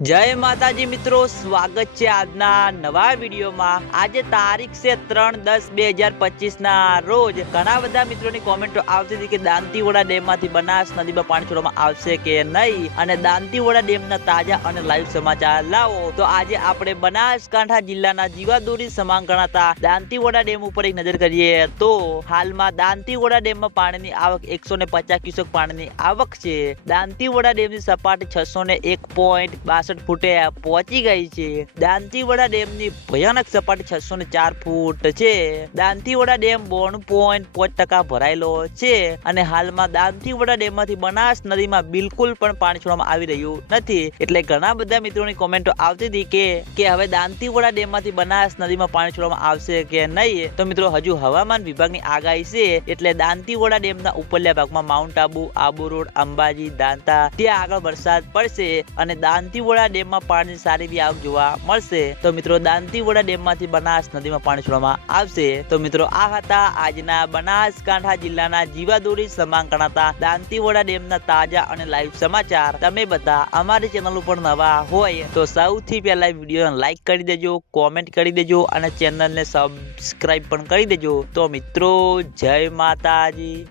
જય માતાજી મિત્રો, સ્વાગત છે આજના નવા વિડીયોમાં. આજે તારીખ છે ત્રણ દસ બે હજાર પચીસ ના રોજ ઘણા બધા મિત્રોની કોમેન્ટો આવતી હતી કે દાંતીવોડા ડેમમાંથી બનાસ નદીમાં પાણી છોડવામાં આવશે કે નહીં? અને દાંતીવોડા ડેમના તાજા અને લાઈવ સમાચાર લાવો. તો આજે આપણે બનાસકાંઠા જિલ્લાના જીવાદોરી સમાન ગણાતા દાંતીવોડા ડેમ ઉપર એક નજર કરીએ તો હાલમાં દાંતીવોડા ડેમમાં પાણીની આવક એકસો ને પચાસ ક્યુસેક પાણીની આવક છે. દાંતીવોડા ડેમની સપાટી છસો ને એક પોઈન્ટ બાસઠ ફૂટે પહોંચી ગઈ છે. દાંતીવડા ડેમની ભયાનક સપાટી છસો ને ચાર ફૂટ છે. દાંતીવાડા ડેમ બોણ પોઈન્ટ પાંચ ટકા ભરાયેલો છે અને હાલમાં દાંતીવડા ડેમમાંથી બનાસ નદીમાં બિલકુલ પણ પાણી છોડવામાં આવી રહ્યું નથી. એટલે ઘણા બધા મિત્રોની કોમેન્ટો આવતી હતી કે કે હવે દાંતીવડા ડેમમાંથી બનાસ નદીમાં પાણી છોડવામાં આવશે કે નહીં? તો મિત્રો, હજુ હવામાન વિભાગની આગાહી છે. એટલે દાંતીવાડા ડેમના ઉપરલા ભાગમાં માઉન્ટ આબુ આબુ રોડ અંબાજી, દાંતા, ત્યાં આગળ વરસાદ પડશે અને દાંતીવડા ડેમમાં પાણીની સારી બી આવક જોવા મળશે. તો મિત્રો દાંતીવડા ડેમમાંથી બનાસ નદીમાં પાણી છોડવામાં આવશે. તો મિત્રો, આ હતા આજના બનાસકાંઠા જિલ્લાના જીવાદોરી સમાંગ ગણાતા દાંતીવડા ડેમના તાજા અને લાઈવ સમાચાર. તમે બધા અમારી ચેનલ ઉપર નવા હોય તો સૌથી પહેલા વીડિયો લાઈક કરી દેજો કોમેન્ટ કરી દેજો અને ચેનલને સબસ્ક્રાઇબ પણ કરી દેજો. તો મિત્રો, જય માતાજી.